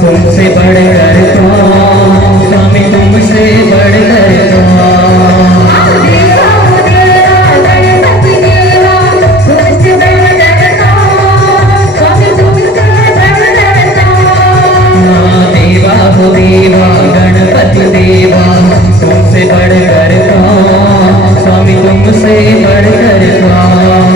तुमसे बढ़कर कौन, स्वामी तुमसे बढ़कर देवा हो देवा गणपति देवा, तुमसे बढ़कर कौन, स्वामी तुमसे बढ़कर कौन।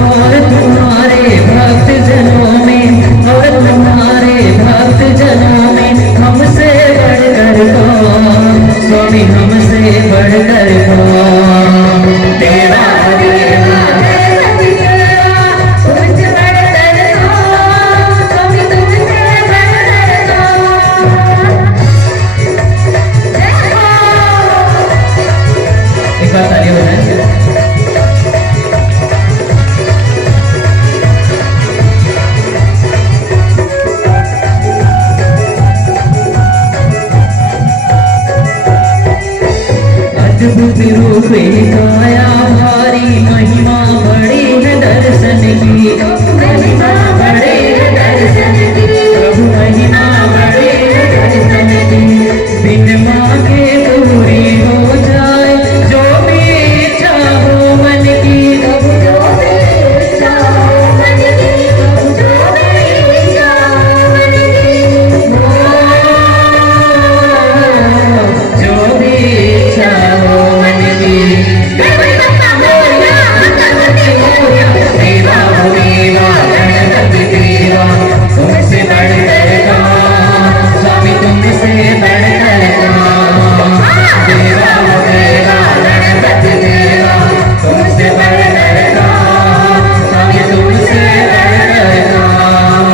और तुम्हारे भक्त जनों में, और तुम्हारे भक्त जनों में हमसे बढ़कर कौन, स्वामी हमसे बढ़कर कौन। देवा देवा गणपति देवा, तुमसे बढ़कर कौन, स्वामी तुमसे बढ़कर कौन। एक बार ताली बजाएं। अद्भुत रूपे काया भारी, महिमा बड़ी है दर्शन की, महिमा बड़े है दर्शन की, प्रभु महिमा बड़े है दर्शन की। बिन मांगे पूरी हो जाए जो भी इच्छा हो मन की, प्रभु जो भी इच्छा हो मन की, प्रभु जो भी इच्छा हो मन की, जो भी इच्छा हो मन की। देवा हो देवा गणपति देवा, तुमसे बढ़कर कौन, स्वामी तुमसे बढ़कर कौन। देवा हो देवा गणपति देवा, तुमसे बढ़कर कौन, स्वामी तुमसे बढ़कर कौन।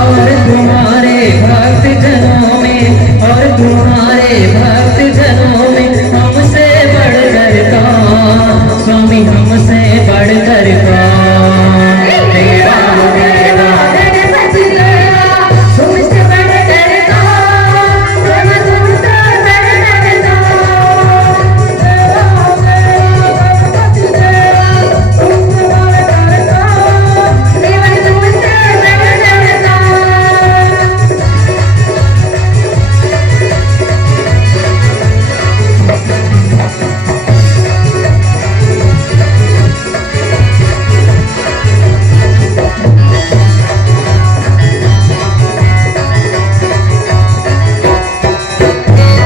और तुम्हारे भक्त जनों में, और तुम्हारे भक्त जनों में हमसे बढ़कर कौन, स्वामी हमसे बढ़कर कौन। देवा हो देवा गणपति देवा, तुमसे बढ़कर कौन, स्वामी तुमसे बढ़कर कौन। देवा हो देवा गणपति देवा, तुमसे बढ़कर कौन, देवा तुमसे बढ़कर कौन।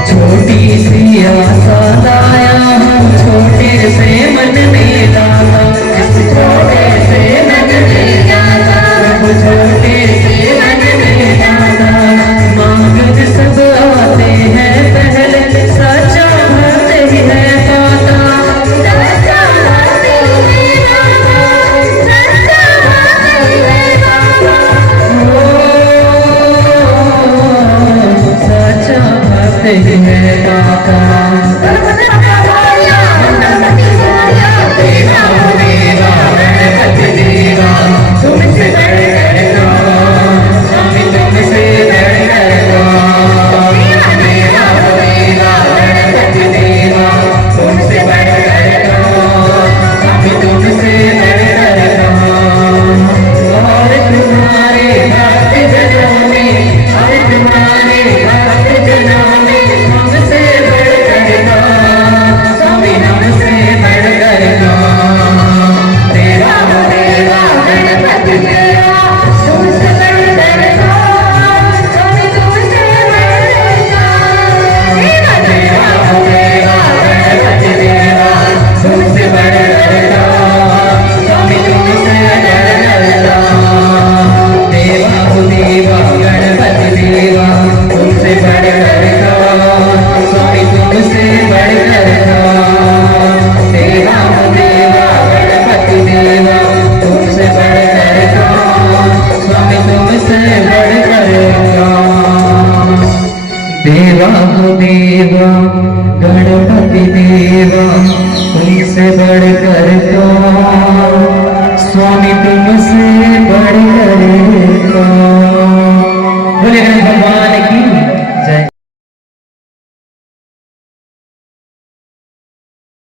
छोटी सी आशा लाया हूँ, छोटे से मन में डाला, इस छोटे से मन में डाला, प्रभु छोटे से मन में डाला। मांगन सब आते हैं पहले, सच्चा भक्त ही है पाता, सच्चा भक्त ही है पाता, सच्चा भक्त ही है पाता। सच्चा भक्त ही है पाता। देवा हो देवा गणपति देवा, तुमसे बढ़कर कौन, स्वामी तुमसे बढ़कर कौन। देवा हो देवा गणपति देवा, तुमसे बढ़कर कौन, स्वामी तुमसे बढ़कर कौन। और तुम्हारे भक्त जनों में, और तुम्हारे भक्त जनों में हमसे बढ़कर कौन, स्वामी हमसे बढ़कर कौन। देवा हो देवा गणपति देवा, तुमसे बढ़कर कौन, स्वामी तुमसे बढ़कर कौन। देवा हो देवा गणपति देवा, तुमसे बढ़कर कौन, स्वामी तुमसे बढ़कर कौन। देवा हो देवा गणपति देवा, तुमसे बढ़कर कौन, स्वामी तुमसे बढ़कर कौन। देवा हो देवा गणपति देवा, तुमसे बढ़कर कौन, स्वामी तुमसे बढ़कर कौन। देवा हो देवा गणपति देवा, तुमसे बढ़कर कौन, स्वामी तुम